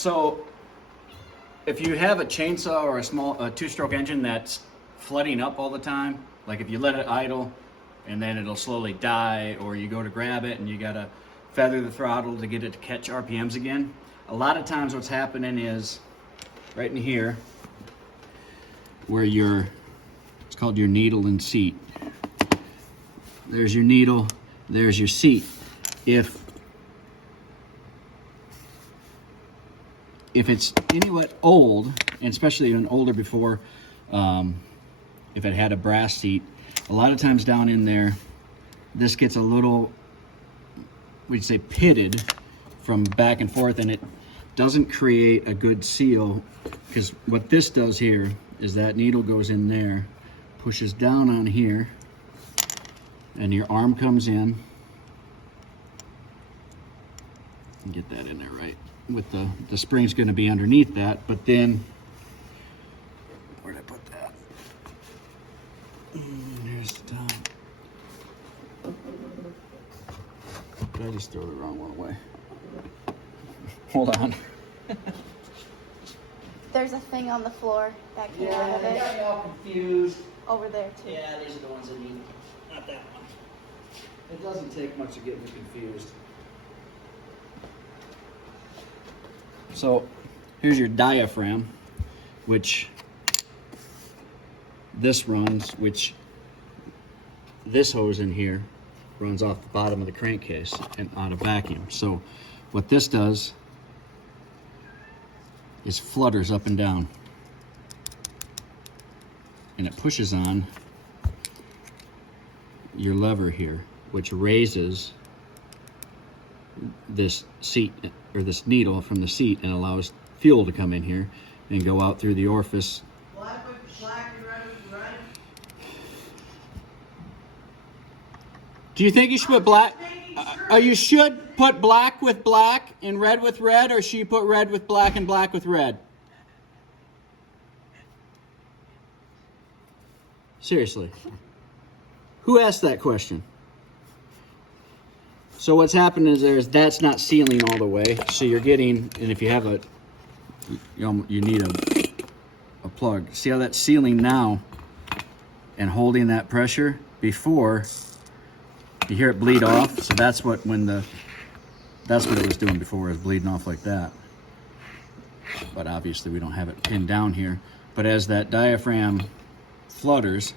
So if you have a chainsaw or a small two-stroke engine that's flooding up all the time, like if you let it idle and then it'll slowly die, or you go to grab it and you gotta feather the throttle to get it to catch RPMs again, a lot of times what's happening is right in here where it's called your needle and seat. There's your needle, there's your seat. If it's anywhat old, and especially even older before, if it had a brass seat, a lot of times down in there, this gets a little, we'd say, pitted from back and forth, and it doesn't create a good seal, because what this does here is that needle goes in there, pushes down on here, and your arm comes in. Get that in there right. With the spring's going to be underneath that, but then where'd I put that? Here's the top. Did I just throw the wrong one away? Hold on. There's a thing on the floor that came out of it. Yeah, got me all confused. Over there too. Yeah, these are the ones I need. Not that one. It doesn't take much to get me confused. So here's your diaphragm, which this runs, which this hose in here runs off the bottom of the crankcase and on a vacuum. So what this does is flutters up and down, and it pushes on your lever here, which raises this seat or this needle from the seat and allows fuel to come in here and go out through the orifice. Black with black and red with red. Do you think you should put black? You should put black with black and red with red, or should you put red with black and black with red? Seriously. Who asked that question? So what's happening is that's not sealing all the way. So you're getting, and if you have you need a plug. See how that's sealing now and holding that pressure before you hear it bleed off. So that's what that's what it was doing before, it was bleeding off like that. But obviously we don't have it pinned down here. But as that diaphragm flutters,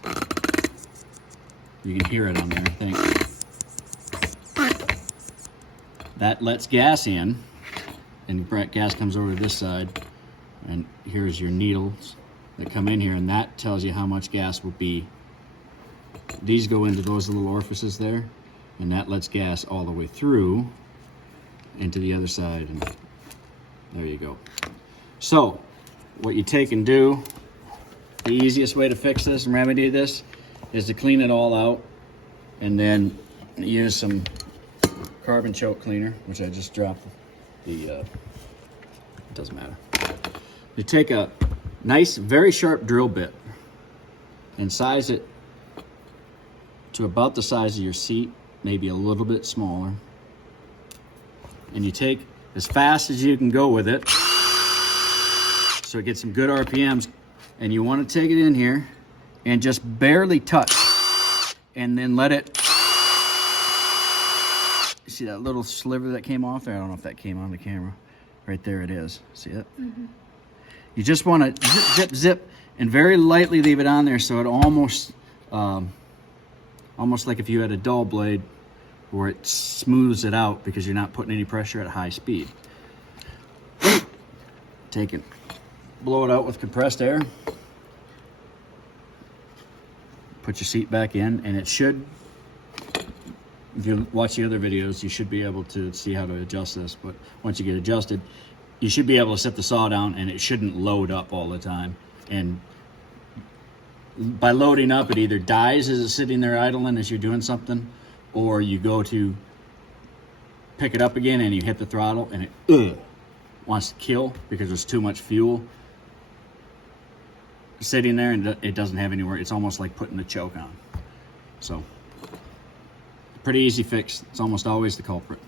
you can hear it on there, I think. That lets gas in, and gas comes over to this side, and here's your needles that come in here, and that tells you how much gas will be. These go into those little orifices there, and that lets gas all the way through into the other side, and there you go. So what you take and do, the easiest way to fix this and remedy this is to clean it all out, and then use some carbon choke cleaner, which I just dropped it doesn't matter. You take a nice, very sharp drill bit and size it to about the size of your seat, maybe a little bit smaller. And you take as fast as you can go with it so it gets some good RPMs, and you want to take it in here and just barely touch, and then let it. See that little sliver that came off there? I don't know if that came on the camera. Right there it is. See it? Mm-hmm. You just want to zip, zip, zip, and very lightly leave it on there so it almost like if you had a dull blade where it smooths it out because you're not putting any pressure at high speed. Take it, blow it out with compressed air. Put your seat back in, and it should, if you watch the other videos, you should be able to see how to adjust this. But once you get adjusted, you should be able to set the saw down, and it shouldn't load up all the time. And by loading up, it either dies as it's sitting there idling as you're doing something, or you go to pick it up again and you hit the throttle and it wants to kill because there's too much fuel sitting there and it doesn't have anywhere. It's almost like putting the choke on. So pretty easy fix. It's almost always the culprit.